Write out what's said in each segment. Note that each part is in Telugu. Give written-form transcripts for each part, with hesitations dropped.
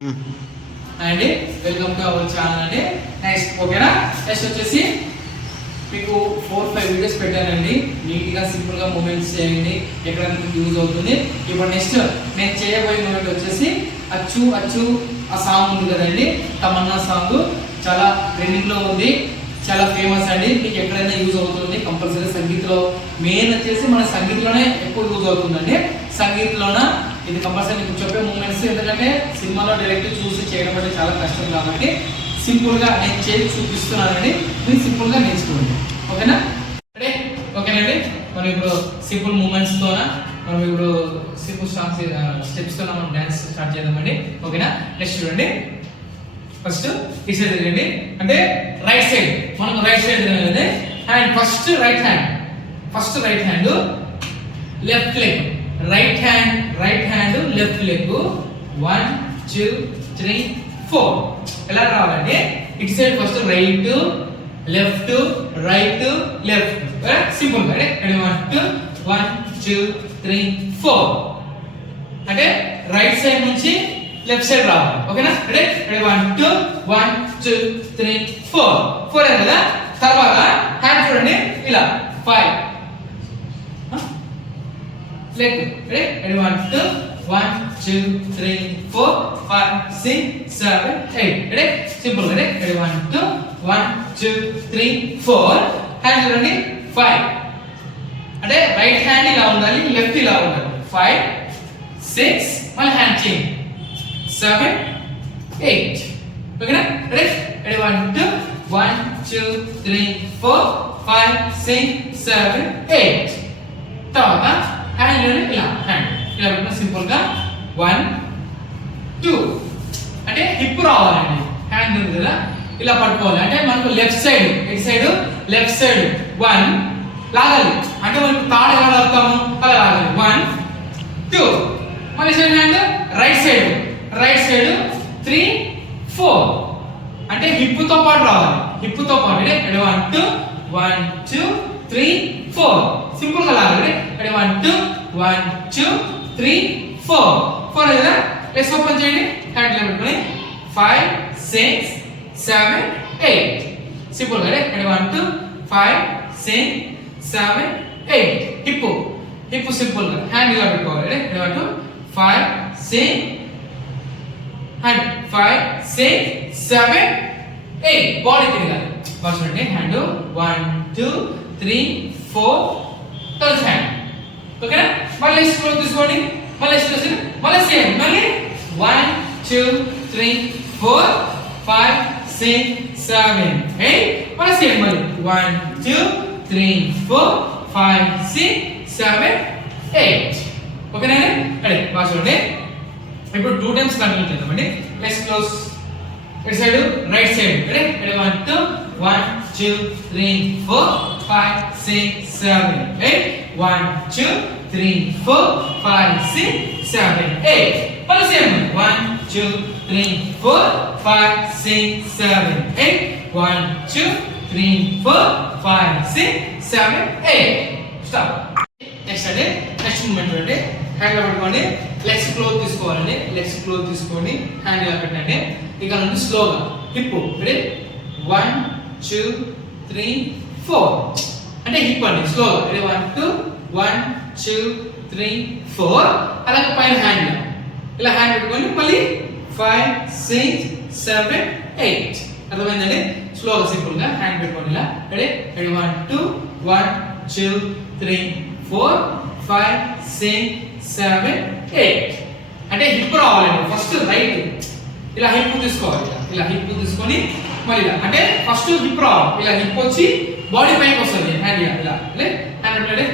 అండి వెల్కమ్ టు అవర్ ఛానల్ అండి. నెక్స్ట్ ఓకేనా, నెక్స్ట్ వచ్చేసి మీకు 4-5 వీడియోస్ పెట్టానండి. నీట్గా సింపుల్గా మూమెంట్స్ చేయండి, ఎక్కడ మీకు యూజ్ అవుతుంది. ఇప్పుడు నెక్స్ట్ నేను చేయబోయే మూమెంట్ వచ్చేసి అచ్చు అచ్చు ఆ సాంగ్ ఉంది కదండి, తమన్నా సాంగ్ చాలా ట్రెండింగ్లో ఉంది, చాలా ఫేమస్ అండి. మీకు ఎక్కడైనా యూజ్ అవుతుంది కంపల్సరీ. సంగీత్లో మెయిన్ వచ్చేసి మన సంగీత్లోనే ఎక్కువ యూజ్ అవుతుందండి. సంగీత్లోన ఇది కంపల్సరీ మీకు చెప్పే మూమెంట్స్, ఎందుకంటే సినిమాలో డైరెక్ట్ చూసి చేయడం అంటే చాలా కష్టం కాబట్టి సింపుల్గా నేను చేసి చూపిస్తున్నానండి. మీరు సింపుల్గా నేర్చుకోండి. ఓకేనా అంటే ఓకేనండి. మనం ఇప్పుడు సింపుల్ మూమెంట్స్తోన మనం ఇప్పుడు సింపుల్ సాంగ్స్ స్టెప్స్తో మనం డ్యాన్స్ స్టార్ట్ చేద్దామండి. ఓకేనా, నెక్స్ట్ చూడండి. ఫస్ట్ ఈ సైడ్ తిరగండి, అంటే రైట్ సైడ్. మనకు రైట్ సైడ్ తిరగండి. Hand first right hand left leg, right hand left leg. 1 2 3 4 ఎలా రావాలంటే ఇటు side first right left right left, simple గా. 1 2 3 4 అంటే రైట్ సైడ్ నుంచి లెఫ్ట్ సైడ్ రావాలి. ఓకేనా, రెడీ 1 2 3 4 అయింది కదా. తర్వాత హ్యాండ్ చూడండి ఇలా 5 లెగ్. రెడీ 1 2 3 4 5 6 7 8 రెడీ సింపుల్ గా. రెడీ 1 2 3 4 హ్యాండ్ చూడండి 5 అంటే రైట్ హ్యాండ్ ఇలా ఉండాలి, లెఫ్ట్ ఇలా ఉండాలి. 5 6 మళ్ళీ హ్యాండ్ చేంజ్ 7 8 ఓకేనా. రెడీ 1 2 3 4 5 6 7 8 తర్వాత హ్యాండ్ ఇలా ఇలా పెట్టిన సింపుల్ గా 1 2 అంటే హిప్ రావాలండి. హ్యాండ్ ఉంది కదా ఇలా పట్టుకోవాలి, అంటే మనకు లెఫ్ట్ సైడ్ ఇటు సైడ్ లెఫ్ట్ సైడ్ 1 లాగాలి, అంటే మనకు తాడు ఎలా లాగుతాము అలా లాగాలి. 1 2 మళ్ళీ సైడ్ హ్యాండ్ రైట్ సైడ్ 3 4 అంటే హిప్ తో పాటు రావాలి, హిప్ తో పాటు. 1 2 3 4 సింపుల్ గా లాగాలి. 1 2 3 4 కదా. లెట్స్ ఓపెన్ చేయండి, హ్యాండ్ ఇలా పెట్టుకొని 5 6 7 8 సింపుల్ గా. 1 2 6 7 8 హిప్ సింపుల్ గా హ్యాండ్ ఇలా పెట్టుకోవాలి. 1 2 6 హ్యాండ్ 5 6 7 8 బాడీ తిరగాలి. చూడండి హ్యాండ్ 1 2 3 4 టచ్ హ్యాండ్. ఓకేనా, మళ్ళీ స్క్రోల్ తీసుకోండి, మళ్ళీ సేమ్ మళ్ళీ 1 2 3 4 5 6 7 8 మళ్ళీ సేమ్ మళ్ళీ 1 2 3 4 5 6 7 8 ఓకేనా. అదే బాగా చూడండి. ఇప్పుడు 2 టైమ్స్ కంటిన్యూ చేద్దామండి. Let's close. ఇటు సైడ్ రైట్ సైడ్. రెడీ 1 2 3 4 5 6 7 8 1 2 3 4 5 6 7 8 మళ్ళీ సేమ్ 1 2 3 4 5 6 7 8 1 2 3 4 5 6 7 8 స్టాప్. నెక్స్ట్ అంటే నెక్స్ట్ మూమెంట్ అంటే హ్యాండ్ లో పెట్టుకోండి, లెగ్స్ క్లోజ్ తీసుకోవాలండి. లెగ్స్ క్లోజ్ తీసుకొని హ్యాండ్ ఇలా పెట్టండి. ఇక నుండి స్లోగా హిప్. రెడీ 1 2 3 4 అంటే హిప్ అండి స్లోగా. రెడీ 1 2 3 4 అలాగే పైన హ్యాండ్ ఇలా హ్యాండ్ పెట్టుకొని మళ్ళీ 5 6 7 8 అర్థమైందండి. స్లోగా సింపుల్ గా హ్యాండ్ పెట్టుకొని ఇలా. రెడీ 1 2 3 4 5 6 7 8 అంటే హిప్ రావాలండి. ఫస్ట్ రైట్ ఇలా హిప్ తీసుకోవాలి, ఇలా హిప్ తీసుకొని మళ్ళీ ఇలా, అంటే ఫస్ట్ హిప్ రావాలి, ఇలా హిప్ వచ్చి బాడీ పైకి వస్తుంది. హ్యాండ్ ఇలా హ్యాండ్ రెడీ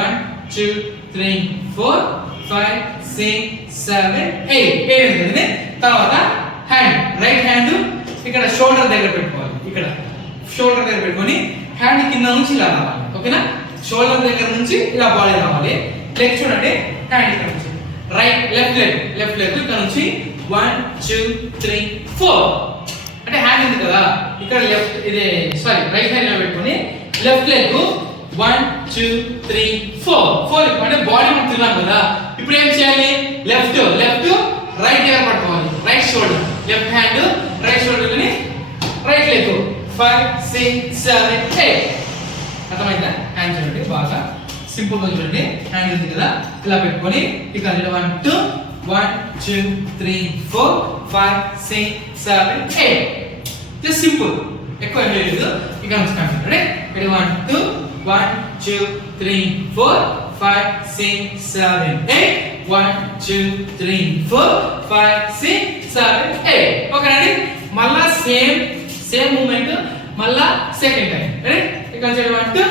1 2 3 4 5 6 7 8 తర్వాత హ్యాండ్ రైట్ హ్యాండ్ ఇక్కడ షోల్డర్ దగ్గర పెట్టుకోవాలి. ఇక్కడ షోల్డర్ దగ్గర పెట్టుకొని హ్యాండ్ కింద నుంచి ఇలా రావాలి. ఓకేనా, షోల్డర్ దగ్గర నుంచి ఇలా బాడీ రావాలి. లెగ్ చూడండి, హ్యాండ్ ఇక్కడ నుంచి రైట్ లెఫ్ట్ లెగ్ ఇక్కడ నుంచి 1 2 3 4 అంటే హ్యాండ్ ఉంది కదా ఇక్కడ లెఫ్ట్ ఇది సారీ రైట్ హ్యాండ్ ఇలా పెట్టుకొని లెఫ్ట్ లెగ్ 1 2 3 4 అంటే బాడీ మనం తిన్నాం కదా. ఇప్పుడు ఏం చేయాలి, లెఫ్ట్ రైట్ దగ్గర పట్టుకోవాలి, right shoulder, left hand right shoulder ని రైట్ లెగ్ 5 6 7 8. అర్థమైందా? హ్యాండ్ చూడండి, బాగా సింపుల్ గా చూడండి. హ్యాండ్ ఉంది కదా, ఇలా పెట్టుకొని ఇక్కడ 1 2 1 2 3 4 5 6 7 8. జస్ట్ సింపుల్, ఎక్కువ ఏం లేదు. ఇక్కడ ఉంచుకోండి. రెడీ 1 2 1 2 3 4 5 6 7 8. 1 2 3 4 5 6 7 8. ఓకే అండి. మళ్ళా సేమ్ మూమెంట్, మళ్ళా సెకండ్ టైం. రెడీ? ఇక్కడ 1 2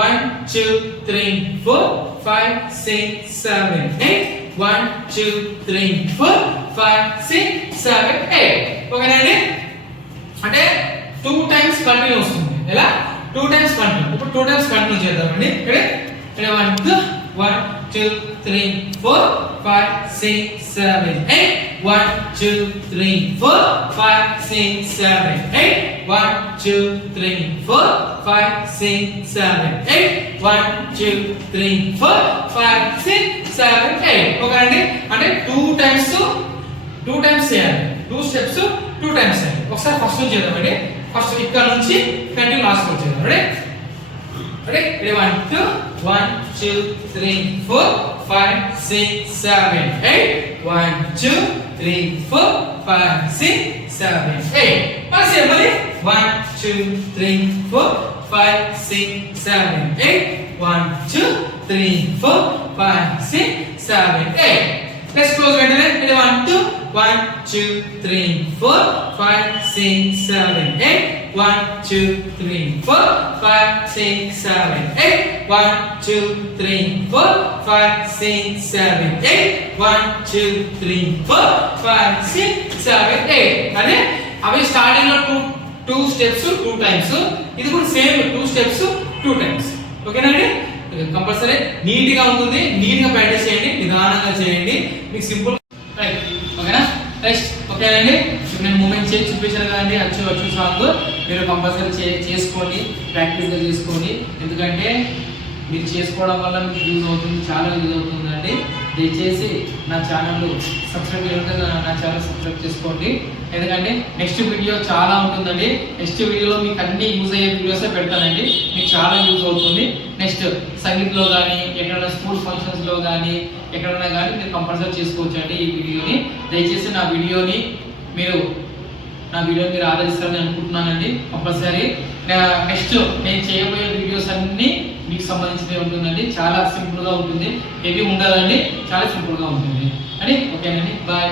1 2 3 4 5 6 7 8. 1 2 3 4 5 6 7 8. ఓకేనండి. అంటే 2 టైమ్స్ కంటిన్యూ వస్తుంది. ఎలా? 2 టైమ్స్ కంటిన్యూ. ఇప్పుడు 2 టైమ్స్ కంటిన్యూ చేద్దామండి. రెడీ? 1 2 1 2 3 4 5 6 7 8. 1 2 3 4 5 6 7 8. 1 2 3 4 5 6 7 8. 1 2 3 4 5 6 7 8. ఓకే అండి. అంటే 2 టైమ్స్ చేయాలి. 2 స్టెప్స్ 2 టైమ్స్ చేయాలి. ఒకసారి ఫస్ట్ నుంచి చేద్దామండి. ఫస్ట్ ఇక్కడ నుంచి కంటిన్యూ లాస్ట్ వరకు చేద్దాం. రెడీ? 1 2 1 2 3 4 5 6 7 8. 1 2 3 4 5 6 7 8. మళ్ళీ 1 2 3 4 5 6 7 8. 1 2 3 4 5 6 7 8. Let's close వెంటనే. 1 2 1 2 3 4 5 6 7 8. 1 2 3 4 5 6 7 8. 1 2 3 4 5 6 7 8. 1 2 3 4 5 6 7 8. అదే అవి స్టార్టింగ్ లో 2 స్టెప్స్ 2 టైమ్స్, ఇది కూడా సేమ్ 2 స్టెప్స్ 2 టైమ్స్. ఓకేనండి. కంపల్సరీ నీట్ గా ఉంటుంది. నీట్ గా ప్రాక్టీస్ చేయండి, నిదానంగా చేయండి, మీకు సింపుల్. రైట్? ఓకేనా? నెక్స్ట్ ఓకేనండి. ఇప్పుడు నేను మూమెంట్ చేసి చూపించాను కదండి, అచ్చు సాంగ్ మీరు కంపల్సరీ చేసుకోండి, ప్రాక్టీస్ గా చేసుకోండి. ఎందుకంటే మీరు చేసుకోవడం వల్ల మీకు యూజ్ అవుతుంది, చాలా యూజ్ అవుతుందండి. దయచేసి నా ఛానల్ సబ్స్క్రైబ్ చేయండి, నా ఛానల్ సబ్స్క్రైబ్ చేసుకోండి. ఎందుకంటే నెక్స్ట్ వీడియో చాలా ఉంటుందండి. నెక్స్ట్ వీడియోలో మీకు అన్ని యూజ్ అయ్యే వీడియోసే పెడతానండి, మీకు చాలా యూజ్ అవుతుంది. నెక్స్ట్ సంగీత్లో కానీ, ఎక్కడైనా స్కూల్ ఫంక్షన్స్లో కానీ, ఎక్కడైనా కానీ మీరు కంపల్సరీ చేసుకోవచ్చు అండి ఈ వీడియోని. దయచేసి నా వీడియోని మీరు ఆదరిస్తారని అనుకుంటున్నానండి. కంపల్సరీ నెక్స్ట్ నేను చేయబోయే వీడియోస్ అన్నీ మీకు సంబంధించినవి ఉంటుందండి. చాలా సింపుల్గా ఉంటుంది, హెవీ ఉండదండి, చాలా సింపుల్గా ఉంటుంది అని. ఓకేనండి, బాయ్.